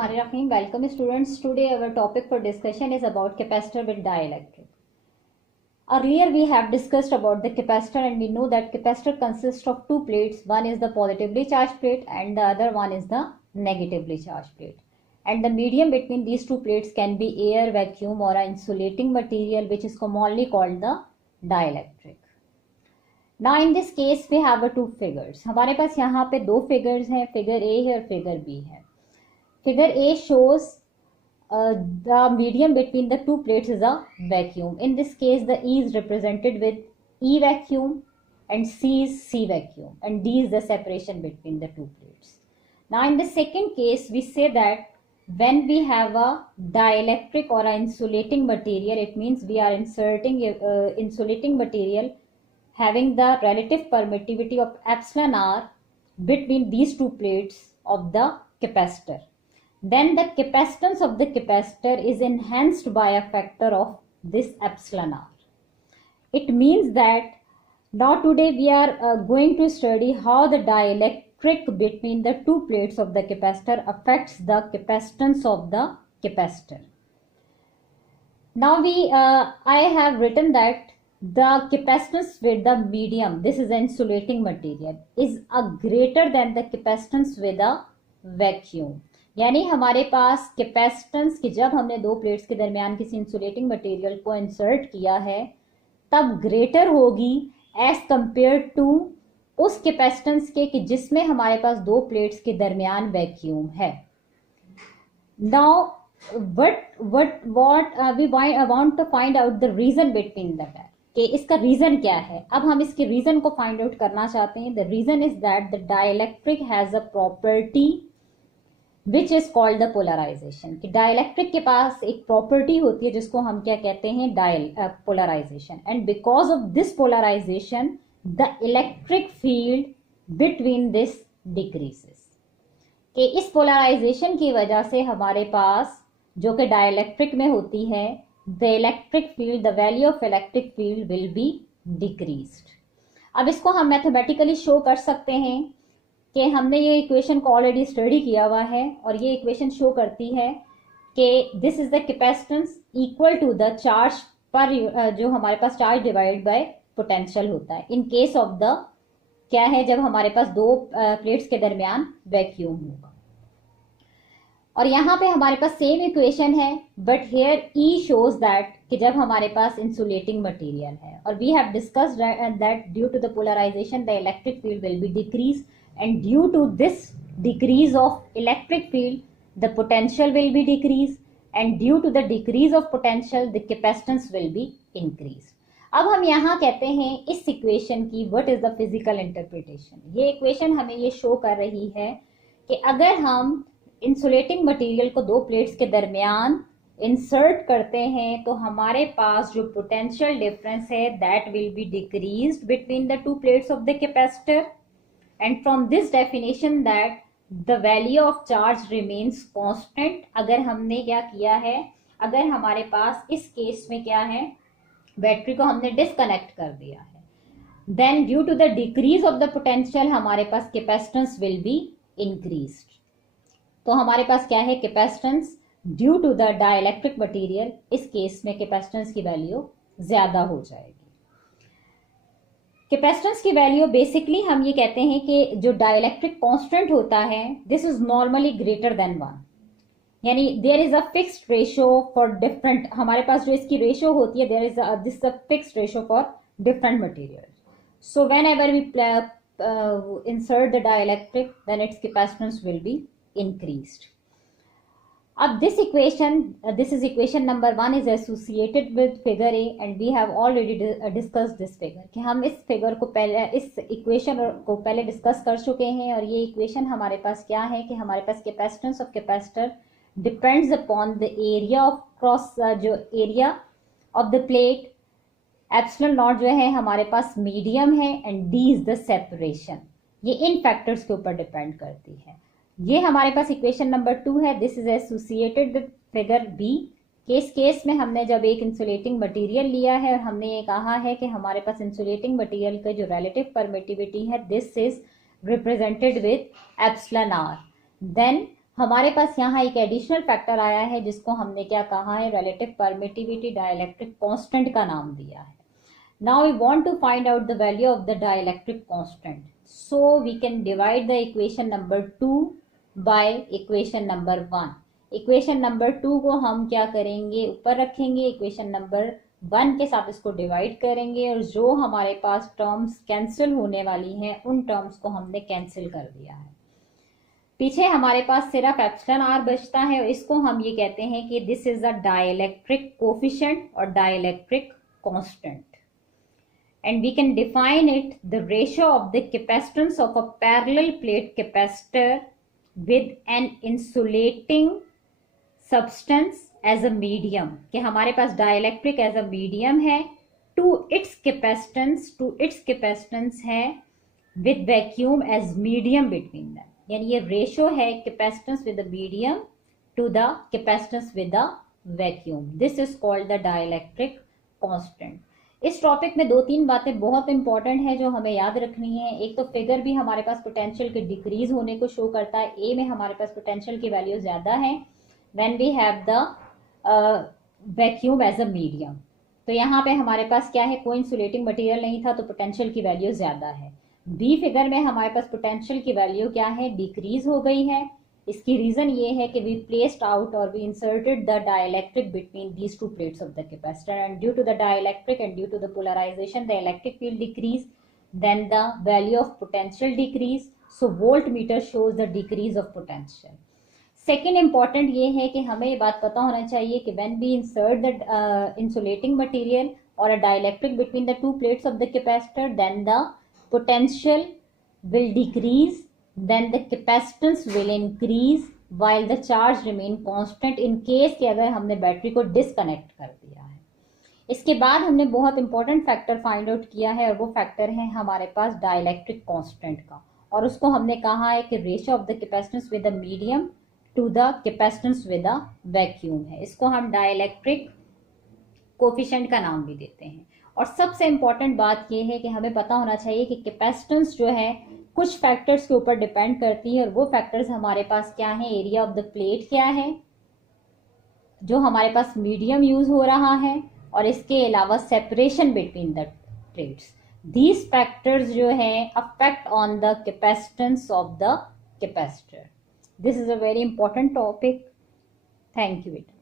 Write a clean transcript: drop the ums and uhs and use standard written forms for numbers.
Bismillahirrahmanirrahim. Welcome students. Today our topic for discussion is about capacitor with dielectric. Earlier we have discussed about the capacitor and we know that capacitor consists of two plates. One is the positively charged plate and the other one is the negatively charged plate. And the medium between these two plates can be air, vacuum or an insulating material which is commonly called the dielectric. Now in this case we have two figures. हमारे पास यहाँ पे दो figures हैं, figure A है और figure B है. Figure A shows the medium between the two plates is a vacuum. In this case, the E is represented with E vacuum and C is C vacuum, and D is the separation between the two plates. Now, in the second case, we say that when we have a dielectric or an insulating material, it means we are inserting insulating material having the relative permittivity of epsilon r between these two plates of the capacitor. Then the capacitance of the capacitor is enhanced by a factor of this epsilon r. It means that now today we are going to study how the dielectric between the two plates of the capacitor affects the capacitance of the capacitor. Now I have written that the capacitance with the medium, this is an insulating material, is greater than the capacitance with a vacuum. यानी हमारे पास capacitance की जब हमने दो plates के दरमियान किसी इंसुलेटिंग मटेरियल को इंसर्ट किया है तब ग्रेटर होगी एज कंपेयर टू उस कैपेसिटेंस के कि जिसमें हमारे पास दो प्लेट्स के दरमियान वैक्यूम है. Now what we want to find out the reason between that कि इसका रीजन क्या है. अब हम इसके रीजन को फाइंड आउट करना चाहते हैं. The reason is that the dielectric has a property which is called the polarization. कि डाइलेक्ट्रिक के पास एक प्रॉपर्टी होती है जिसको हम क्या कहते हैं, polarization. And because of this polarization the electric field between this decreases. कि इस पोलराइजेशन की वजह से हमारे पास जो कि डाइलेक्ट्रिक में होती है the electric field, the value of electric field will B decreased. अब इसको हम मैथमेटिकली शो कर सकते हैं कि हमने ये इक्वेशन को ऑलरेडी स्टडी किया हुआ है और ये इक्वेशन शो करती है कि this is the capacitance equal to the charge पर जो हमारे पास चार्ज डिवाइड बाय पोटेंशियल होता है इन केस ऑफ द क्या है जब हमारे पास दो प्लेट्स के दरमियान वैक्यूम होगा. और यहाँ पे हमारे पास सेम इक्वेशन है but here E shows that कि जब हमारे पास इंसुलेटिंग मटेरियल है और we have discussed that due to the polarization the electric field will be decrease. And due to this decrease of electric field, the potential will be decreased, and due to the decrease of potential, the capacitance will be increased. अब हम यहाँ कहते हैं इस equation की what is the physical interpretation. ये equation हमें ये शो कर रही है कि अगर हम इंसुलेटिंग मटेरियल को दो प्लेट्स के दरमियान इंसर्ट करते हैं तो हमारे पास जो पोटेंशियल डिफरेंस है that will be decreased between the two plates of the capacitor. And from this definition that the value of charge remains constant. अगर हमने क्या किया है, अगर हमारे पास इस केस में क्या है बैटरी को हमने डिस्कनेक्ट कर दिया है then due to the decrease of the potential हमारे पास capacitance will be increased. तो हमारे पास क्या है capacitance due to the dielectric material, इस केस में capacitance की वैल्यू ज्यादा हो जाएगी. कैपेसिटेंस की वैल्यू बेसिकली हम ये कहते हैं कि जो डाइलेक्ट्रिक कांस्टेंट होता है this is normally greater than 1. यानी there is a fixed ratio for different, हमारे पास जो इसकी रेशियो होती है there is this a fixed ratio for different material. So whenever we insert the dielectric then its capacitance will be increased. अब this equation, this is equation number 1 is associated with figure A and we have already discussed this figure. कि हम इस figure को पहले इस equation को पहले discuss कर चुके हैं और ये इक्वेशन हमारे पास क्या है कि हमारे पास capacitance of capacitor depends upon the area of cross, जो area of the plate. Epsilon naught जो है हमारे पास मीडियम है and d is the separation. ये इन फैक्टर्स के ऊपर डिपेंड करती है. ये हमारे पास इक्वेशन नंबर 2 है. This is associated with figure B. Case में हमने जब एक इंसुलेटिंग मटेरियल लिया है और हमने ये कहा है कि हमारे पास इंसुलेटिंग मटेरियल का जो रिलेटिव परमिटिविटी है this is represented with epsilon R. Then हमारे पास यहाँ एक एडिशनल फैक्टर आया है जिसको हमने क्या कहा है, रिलेटिव परमिटिविटी डाइलेक्ट्रिक कांस्टेंट का नाम दिया है. Now we want to find out the value of the dielectric constant. So we can divide the equation number 2 by equation number 1. Equation number 2 को हम क्या करेंगे, ऊपर रखेंगे, equation number 1 के साथ इसको डिवाइड करेंगे और जो हमारे पास टर्म्स कैंसिल होने वाली हैं उन टर्म्स को हमने कैंसिल कर दिया है. पीछे हमारे पास सिर्फ एप्सिलॉन आर बचता है और इसको हम ये कहते हैं कि this is a dielectric coefficient और dielectric constant. And we can define it the ratio of the capacitance of a parallel plate capacitor with an insulating substance as a medium. कि हमारे पास dielectric as a medium है, to its capacitance है with vacuum as medium between them. यानी ये ratio है capacitance with the medium to the capacitance with the vacuum. This is called the dielectric constant. इस topic में 2-3 बातें बहुत important है जो हमें याद रखनी है. एक तो फिगर भी हमारे पास पोटेंशियल के डिक्रीज होने को शो करता है. ए में हमारे पास पोटेंशियल की वैल्यू ज्यादा है when we have the vacuum as a medium. तो यहाँ पे हमारे पास क्या है, कोई इंसुलेटिंग मटेरियल नहीं था तो पोटेंशियल की वैल्यू ज्यादा है. बी फिगर में हमारे पास पोटेंशियल की वैल्यू क्या है, डिक्रीज हो गई है. इसकी रीजन ये है कि वी प्लेस्ड आउट और we inserted the dielectric between these two plates of the capacitor and due to the dielectric and due to the polarization the electric field decrease, then the value of potential decrease. So volt meter shows the decrease of potential. Second important ये है कि हमें ये बात पता होना चाहिए कि when we insert the insulating material और a dielectric between the two plates of the capacitor, then the potential will decrease, then the capacitance will increase while the charge remain constant in case कि अगर हमने battery को disconnect कर दिया है. इसके बाद हमने बहुत इंपॉर्टेंट फैक्टर फाइंड आउट किया है और वो फैक्टर है हमारे पास डाइलेक्ट्रिक कांस्टेंट का, और उसको हमने कहा है कि ratio of the capacitance with the medium to the capacitance with the vacuum है. इसको हम डाइलेक्ट्रिक कोफिशिएंट का नाम भी देते हैं. और सबसे इंपॉर्टेंट बात यह है कि हमें पता होना चाहिए कि कैपेसिटेंस जो है कुछ फैक्टर्स के ऊपर डिपेंड करती है और वो फैक्टर्स हमारे पास क्या है, एरिया ऑफ द प्लेट क्या है जो हमारे पास मीडियम यूज हो रहा है, और इसके अलावा separation between the plates. These factors जो है affect on the capacitance of the capacitor. This is a very important topic. Thank you बेटा.